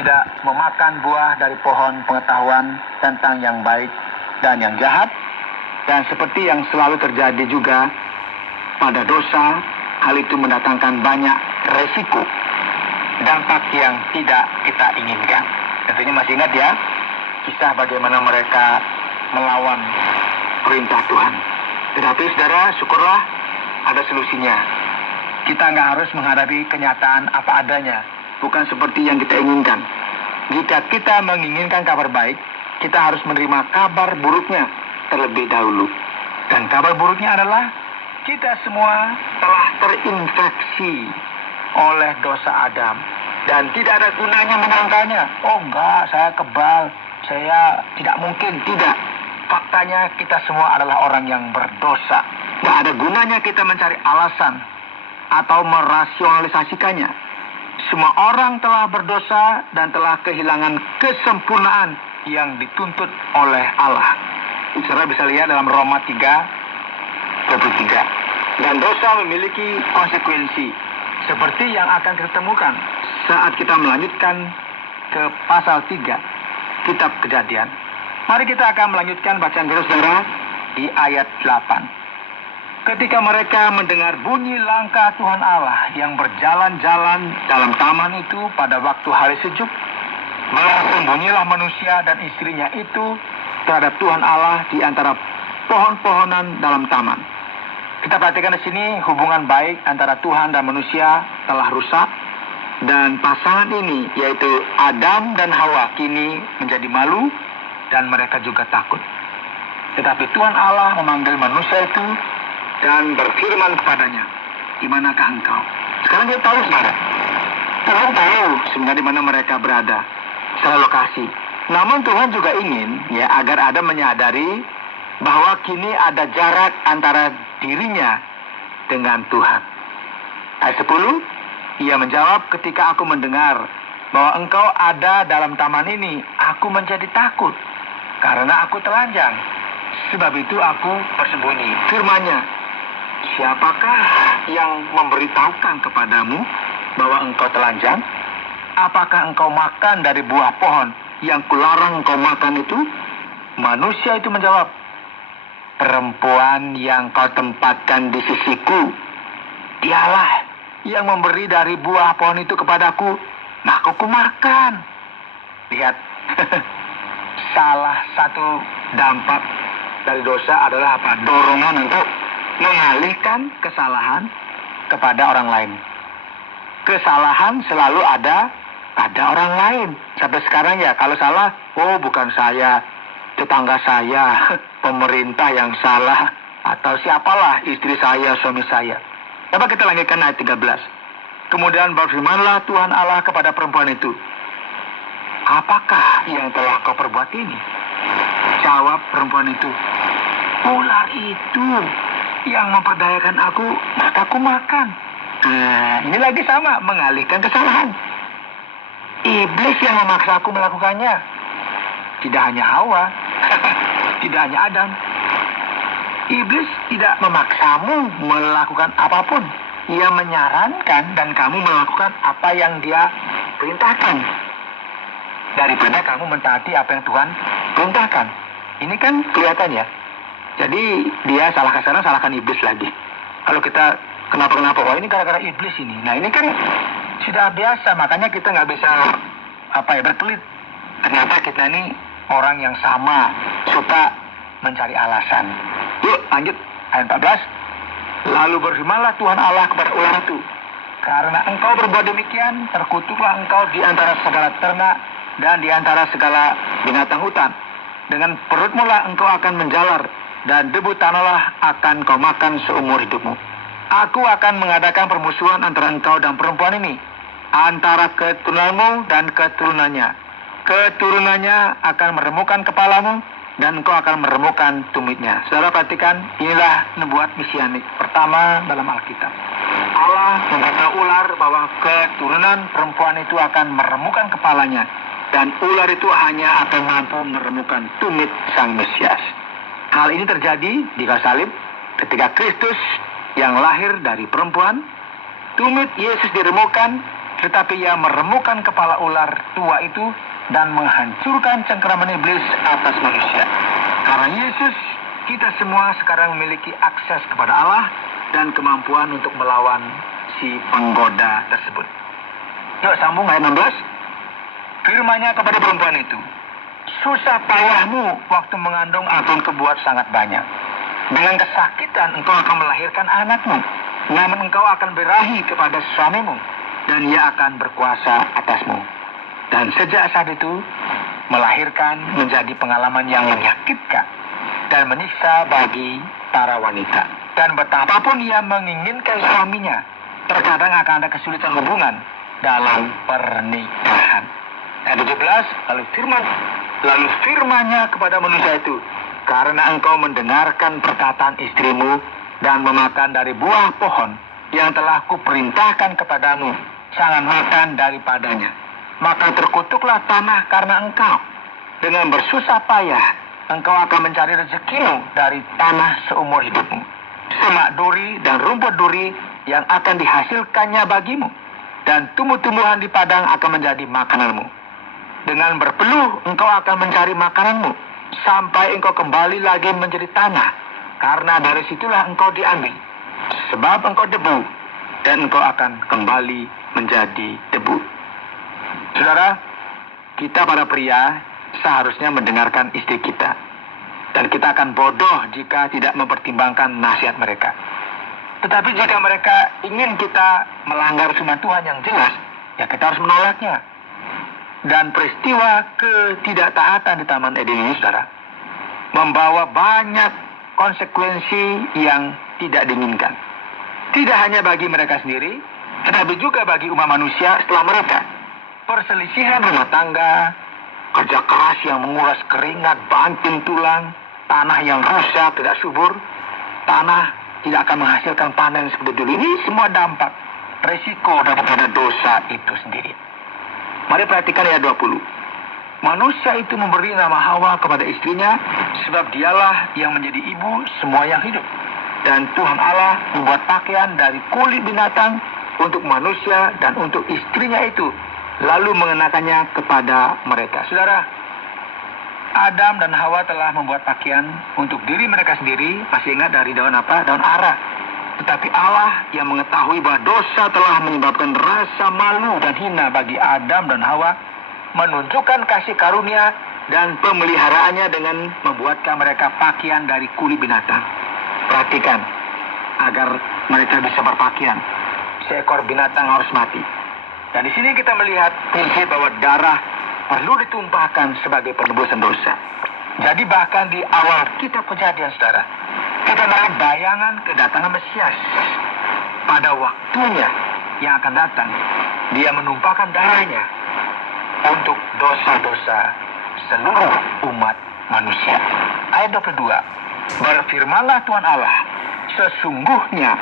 tidak memakan buah dari pohon pengetahuan tentang yang baik dan yang jahat. Dan seperti yang selalu terjadi juga pada dosa, hal itu mendatangkan banyak resiko, dampak yang tidak kita inginkan. Tentunya masih ingat ya, kisah bagaimana mereka melawan perintah Tuhan. Tetapi saudara, syukurlah ada solusinya. Kita nggak harus menghadapi kenyataan apa adanya, bukan seperti yang kita inginkan. Jika kita menginginkan kabar baik, kita harus menerima kabar buruknya terlebih dahulu. Dan kabar buruknya adalah kita semua telah terinfeksi oleh dosa Adam. Dan tidak ada gunanya menangkalnya. Oh enggak, saya kebal, saya tidak mungkin. Tidak. Faktanya kita semua adalah orang yang berdosa. Tidak ada gunanya kita mencari alasan atau merasionalisasikannya. Semua orang telah berdosa dan telah kehilangan kesempurnaan yang dituntut oleh Allah. Saudara bisa lihat dalam Roma 3:23. Dan dosa memiliki konsekuensi, seperti yang akan kita temukan saat kita melanjutkan ke pasal 3 kitab Kejadian. Mari kita akan melanjutkan bacaan kita saudara di ayat 8. Ketika mereka mendengar bunyi langkah Tuhan Allah yang berjalan-jalan dalam taman itu pada waktu hari sejuk, bersembunyilah manusia dan istrinya itu terhadap Tuhan Allah di antara pohon-pohonan dalam taman. Kita perhatikan di sini hubungan baik antara Tuhan dan manusia telah rusak, dan pasangan ini yaitu Adam dan Hawa kini menjadi malu dan mereka juga takut. Tetapi Tuhan Allah memanggil manusia itu dan berfirman kepadanya, "Di manakah engkau?" Sekarang kita tahu saudara. Tuhan tahu sebenarnya di mana mereka berada secara lokasi. Namun Tuhan juga ingin ya agar Adam menyadari bahwa kini ada jarak antara dirinya dengan Tuhan. Ayat 10, ia menjawab, "Ketika aku mendengar bahwa engkau ada dalam taman ini, aku menjadi takut karena aku telanjang. Sebab itu aku bersembunyi." Firman-Nya, "Siapakah yang memberitahukan kepadamu bahwa engkau telanjang? Apakah engkau makan dari buah pohon yang kularang engkau makan itu?" Manusia itu menjawab, "Perempuan yang kau tempatkan di sisiku, dialah yang memberi dari buah pohon itu kepadaku, maka aku makan." Lihat, salah satu dampak dari dosa adalah apa? Dorongan untuk mengalihkan kesalahan kepada orang lain. Kesalahan selalu ada pada orang lain. Sampai sekarang ya, kalau salah, oh bukan saya, tetangga saya, pemerintah yang salah, atau siapalah, istri saya, suami saya. Coba kita lanjutkan ayat 13. Kemudian berfirmanlah Tuhan Allah kepada perempuan itu, "Apakah yang telah kau perbuat ini?" Jawab perempuan itu, "Ular itu yang memperdayakan aku, maka aku makan." Nah, ini lagi sama, mengalihkan kesalahan. Iblis yang memaksa aku melakukannya. Tidak hanya Hawa, tidak hanya Adam. Iblis tidak memaksamu melakukan apapun. Ia menyarankan dan kamu melakukan apa yang dia perintahkan, daripada kamu mentaati apa yang Tuhan perintahkan. Ini kan kelihatan ya. Jadi dia salah kasaran, salahkan iblis lagi. Kalau kita kenapa-kenapa, wah ini gara-gara iblis ini. Nah ini kan sudah biasa, makanya kita nggak bisa berkelit. Ternyata kita ini orang yang sama, suka mencari alasan. Yuk lanjut ayat 14. Lalu berfirmanlah Tuhan Allah kepada ular itu, "Karena engkau berbuat demikian, terkutuklah engkau di antara segala ternak dan di antara segala binatang hutan. Dengan perutmu lah engkau akan menjalar, dan debu tanahlah akan kau makan seumur hidupmu. Aku akan mengadakan permusuhan antara engkau dan perempuan ini, antara keturunanmu dan keturunannya. Keturunannya akan meremukkan kepalamu, dan engkau akan meremukkan tumitnya." Saudara perhatikan, inilah nubuat mesianik pertama dalam Alkitab. Allah memberitahu ular bahwa keturunan perempuan itu akan meremukkan kepalanya, dan ular itu hanya akan mampu meremukkan tumit sang Mesias. Hal ini terjadi di kayu salib ketika Kristus yang lahir dari perempuan, tumit Yesus diremukkan, Tetapi ia meremukkan kepala ular tua itu dan menghancurkan cengkeraman iblis atas manusia. Karena Yesus, kita semua sekarang memiliki akses kepada Allah dan kemampuan untuk melawan si penggoda tersebut. Yuk sambung ayat 16. Firman-Nya kepada perempuan itu, susah payahmu waktu mengandung akan kebuat sangat banyak. Dengan kesakitan engkau akan melahirkan anakmu. Namun engkau akan berahi kepada suamimu, dan ia akan berkuasa atasmu. Dan sejak saat itu, melahirkan menjadi pengalaman yang menyakitkan dan menyiksa bagi para wanita. Dan betapapun ia menginginkan suaminya, terkadang akan ada kesulitan hubungan dalam pernikahan. Ayat 17, lalu firman-Nya kepada manusia itu, karena engkau mendengarkan perkataan istrimu dan memakan dari buah pohon yang telah kuperintahkan kepadamu, jangan makan daripadanya. Maka terkutuklah tanah karena engkau. Dengan bersusah payah, engkau akan mencari rezekimu dari tanah seumur hidupmu. Semak duri dan rumput duri yang akan dihasilkannya bagimu, dan tumbuh-tumbuhan di padang akan menjadi makananmu. Dengan berpeluh engkau akan mencari makananmu, sampai engkau kembali lagi menjadi tanah, karena dari situlah engkau diambil. Sebab engkau debu, dan engkau akan kembali menjadi debu. Saudara, kita para pria seharusnya mendengarkan istri kita. Dan kita akan bodoh jika tidak mempertimbangkan nasihat mereka. Tetapi jika mereka ingin kita melanggar firman Tuhan yang jelas, ya kita harus menolaknya. Dan peristiwa ketidaktaatan di Taman Eden ini, saudara, membawa banyak konsekuensi yang tidak diinginkan. Tidak hanya bagi mereka sendiri, tetapi juga bagi umat manusia setelah mereka. Perselisihan rumah tangga, kerja keras yang menguras keringat, banting tulang, tanah yang rusak, tidak subur, tanah tidak akan menghasilkan panen seperti dulu. Ini semua dampak, resiko daripada dosa itu sendiri. Mari perhatikan ayat 20. Manusia itu memberi nama Hawa kepada istrinya, sebab dialah yang menjadi ibu semua yang hidup. Dan Tuhan Allah membuat pakaian dari kulit binatang untuk manusia dan untuk istrinya itu, lalu mengenakannya kepada mereka. Saudara, Adam dan Hawa telah membuat pakaian untuk diri mereka sendiri. Masih ingat dari daun apa? Daun ara. Tetapi Allah yang mengetahui bahwa dosa telah menyebabkan rasa malu dan hina bagi Adam dan Hawa, menunjukkan kasih karunia dan pemeliharaannya dengan membuatkan mereka pakaian dari kulit binatang. Perhatikan, agar mereka bisa berpakaian, seekor binatang harus mati. Dan di sini kita melihat prinsip bahwa darah perlu ditumpahkan sebagai penebusan dosa. Jadi bahkan di awal kitab Kejadian, saudara, kita melihat bayangan kedatangan Mesias. Pada waktunya yang akan datang, dia menumpahkan darahnya untuk dosa-dosa seluruh umat manusia. Ayat 22. Berfirmanlah Tuhan Allah, sesungguhnya